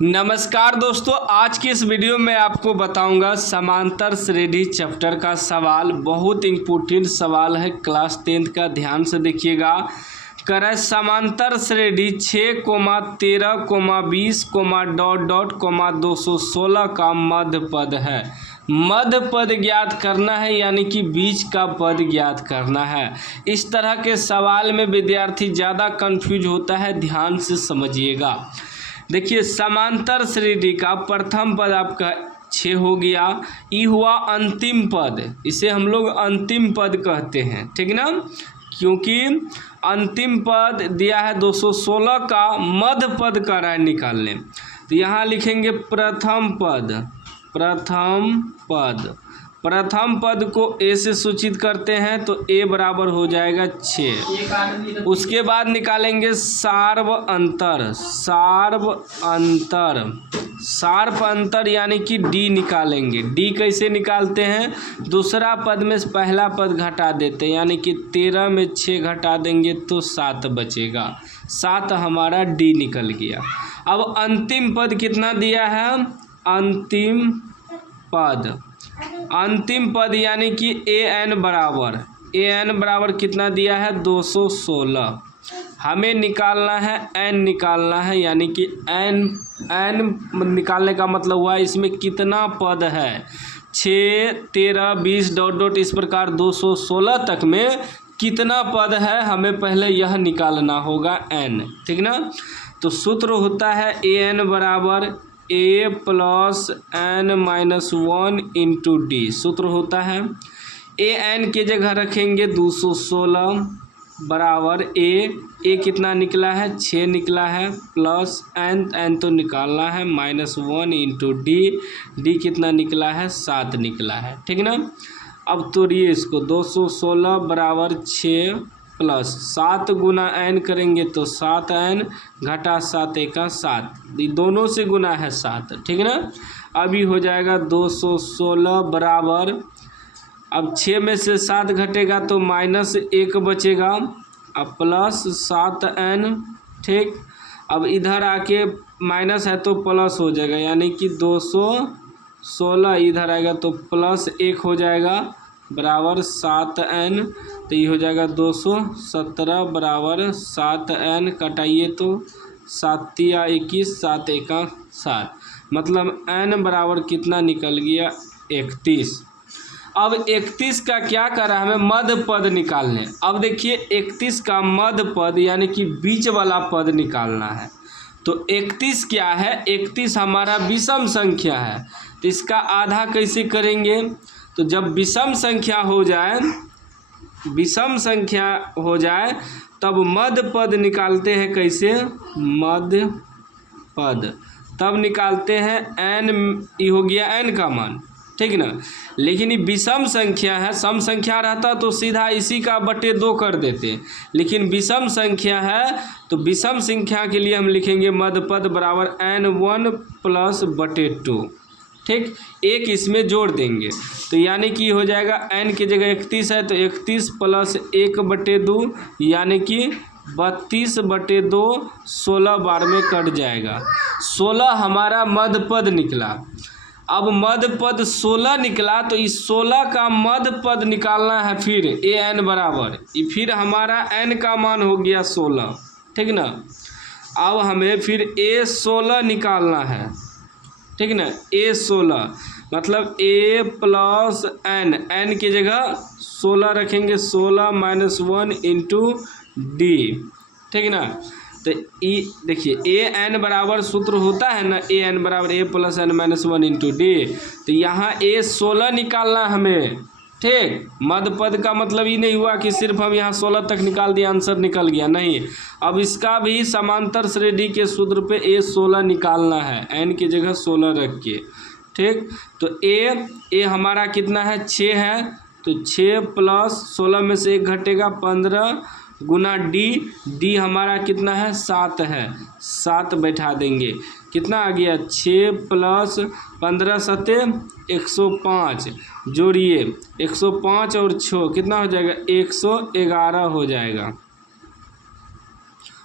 नमस्कार दोस्तों, आज की इस वीडियो में आपको बताऊंगा समांतर श्रेणी चैप्टर का सवाल। बहुत इम्पोर्टेंट सवाल है, क्लास 10th का। ध्यान से देखिएगा। करे समांतर श्रेणी 6, 13, 20, डॉट 216 का मध्य पद है। मध्य पद ज्ञात करना है, यानी कि बीच का पद ज्ञात करना है। इस तरह के सवाल में विद्यार्थी ज़्यादा कंफ्यूज होता है, ध्यान से समझिएगा। देखिए, समांतर श्रेणी का प्रथम पद आपका 6 हो गया। ई हुआ अंतिम पद, इसे हम लोग अंतिम पद कहते हैं, ठीक ना, क्योंकि अंतिम पद दिया है 216 का मध्य पद का राय निकालने। तो यहाँ लिखेंगे प्रथम पद। प्रथम पद को ए से सूचित करते हैं, तो ए बराबर हो जाएगा 6। उसके बाद निकालेंगे सार्व अंतर यानी कि डी निकालेंगे। डी कैसे निकालते हैं? दूसरा पद में पहला पद घटा देते हैं, यानी कि 13 में 6 घटा देंगे तो 7 बचेगा। 7 हमारा डी निकल गया। अब अंतिम पद कितना दिया है? अंतिम पद यानी कि ए एन बराबर कितना दिया है? 216। हमें निकालना है एन निकालना है, यानी कि एन निकालने का मतलब हुआ इसमें कितना पद है। 6, 13, 20 डॉट इस प्रकार 216 तक में कितना पद है, हमें पहले यह निकालना होगा एन, ठीक ना। तो सूत्र होता है ए एन बराबर a plus n minus 1 into d. सूत्र होता है ए एन के जगह रखेंगे 216 बराबर ए कितना निकला है? 6 निकला है, प्लस एन तो निकालना है, माइनस 1 इंटू डी कितना निकला है? 7 निकला है, ठीक ना। अब तोड़िए इसको। 216 बराबर 6 प्लस 7 गुना एन करेंगे तो 7 एन घटा 7 एका 7, दोनों से गुना है 7, ठीक ना। अभी हो जाएगा 216 बराबर, अब 6 में से 7 घटेगा तो माइनस 1 बचेगा, अब प्लस 7 एन, ठीक। अब इधर आके माइनस है तो प्लस हो जाएगा, यानी कि 216 इधर आएगा तो प्लस 1 हो जाएगा बराबर 7 एन। तो ये हो जाएगा 217 बराबर 7 एन। कटाइए तो 7 या 21, 7 एका 7, मतलब एन बराबर कितना निकल गया? 31। अब 31 का क्या करा? हमें मध्य पद निकालने। अब देखिए 31 का मध्य पद यानी कि बीच वाला पद निकालना है। तो 31 क्या है? 31 हमारा विषम संख्या है, तो इसका आधा कैसे करेंगे? तो जब विषम संख्या हो जाए तब मध्य पद निकालते हैं। कैसे? मध्य पद तब निकालते हैं एन, ये हो गया एन का मान, ठीक ना। लेकिन ये विषम संख्या है, सम संख्या रहता तो सीधा इसी का बटे 2 कर देते, लेकिन विषम संख्या है तो विषम संख्या के लिए हम लिखेंगे मध्य पद बराबर n1 प्लस बटे 2, ठीक। एक इसमें जोड़ देंगे तो यानी कि हो जाएगा n की जगह 31 है तो 31 प्लस 1 बटे 2 यानी कि 32 बटे 2, 16 बार में कट जाएगा। 16 हमारा मध्य पद निकला। अब मध्य पद 16 निकला तो इस 16 का मध्य पद निकालना है। फिर ए एन बराबर, फिर हमारा n का मान हो गया 16, ठीक ना। अब हमें फिर A16 निकालना है, ठीक ना। A16 मतलब A प्लस एन की जगह 16 रखेंगे, 16 माइनस 1 इंटू डी, ठीक ना। तो ई देखिए ए एन बराबर सूत्र होता है ना, ए एन बराबर a plus n minus 1 into d. तो यहाँ A16 निकालना हमें, ठीक। मध्य पद का मतलब ये नहीं हुआ कि सिर्फ हम यहाँ 16 तक निकाल दिया आंसर निकल गया, नहीं। अब इसका भी समांतर श्रेणी के सूत्र पे A16 निकालना है, एन की जगह 16 रख के, ठीक। तो ए हमारा कितना है? 6 है, तो 6 प्लस 16 में से 1 घटेगा 15 गुना डी हमारा कितना है? 7 है, 7 बैठा देंगे, कितना आ गया? 6 प्लस 15 7 105, जोड़िए 105 और 6 कितना हो जाएगा? 111 हो जाएगा।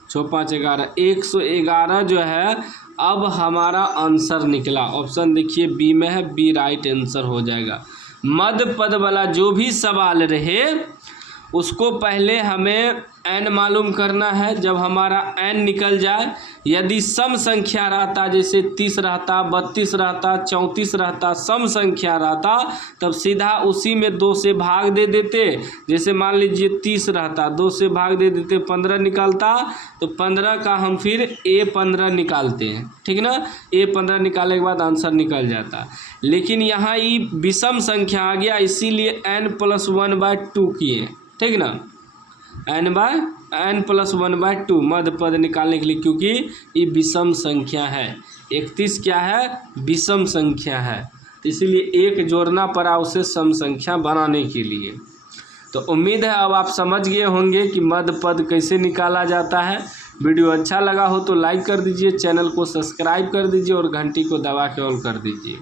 6 5 11, 111 जो है अब हमारा आंसर निकला, ऑप्शन देखिए बी में है, बी राइट आंसर हो जाएगा। मध्य पद वाला जो भी सवाल रहे उसको पहले हमें n मालूम करना है। जब हमारा n निकल जाए, यदि सम संख्या रहता, जैसे 30 रहता, 32 रहता, 34 रहता, सम संख्या रहता, तब सीधा उसी में 2 से भाग दे देते। जैसे मान लीजिए 30 रहता, 2 से भाग दे देते, 15 निकालता, तो 15 का हम फिर A15 निकालते हैं, ठीक ना। A15 निकालने के बाद आंसर निकल जाता। लेकिन यहाँ ये विषम संख्या आ गया, इसीलिए n+1/2 किए, ठीक ना, n+1/2 मध्य पद निकालने के लिए, क्योंकि ये विषम संख्या है। 31 क्या है, विषम संख्या है, तो इसीलिए एक जोड़ना पड़ा उसे सम संख्या बनाने के लिए। तो उम्मीद है अब आप समझ गए होंगे कि मध्य पद कैसे निकाला जाता है। वीडियो अच्छा लगा हो तो लाइक कर दीजिए, चैनल को सब्सक्राइब कर दीजिए और घंटी को दबा के ऑल कर दीजिए।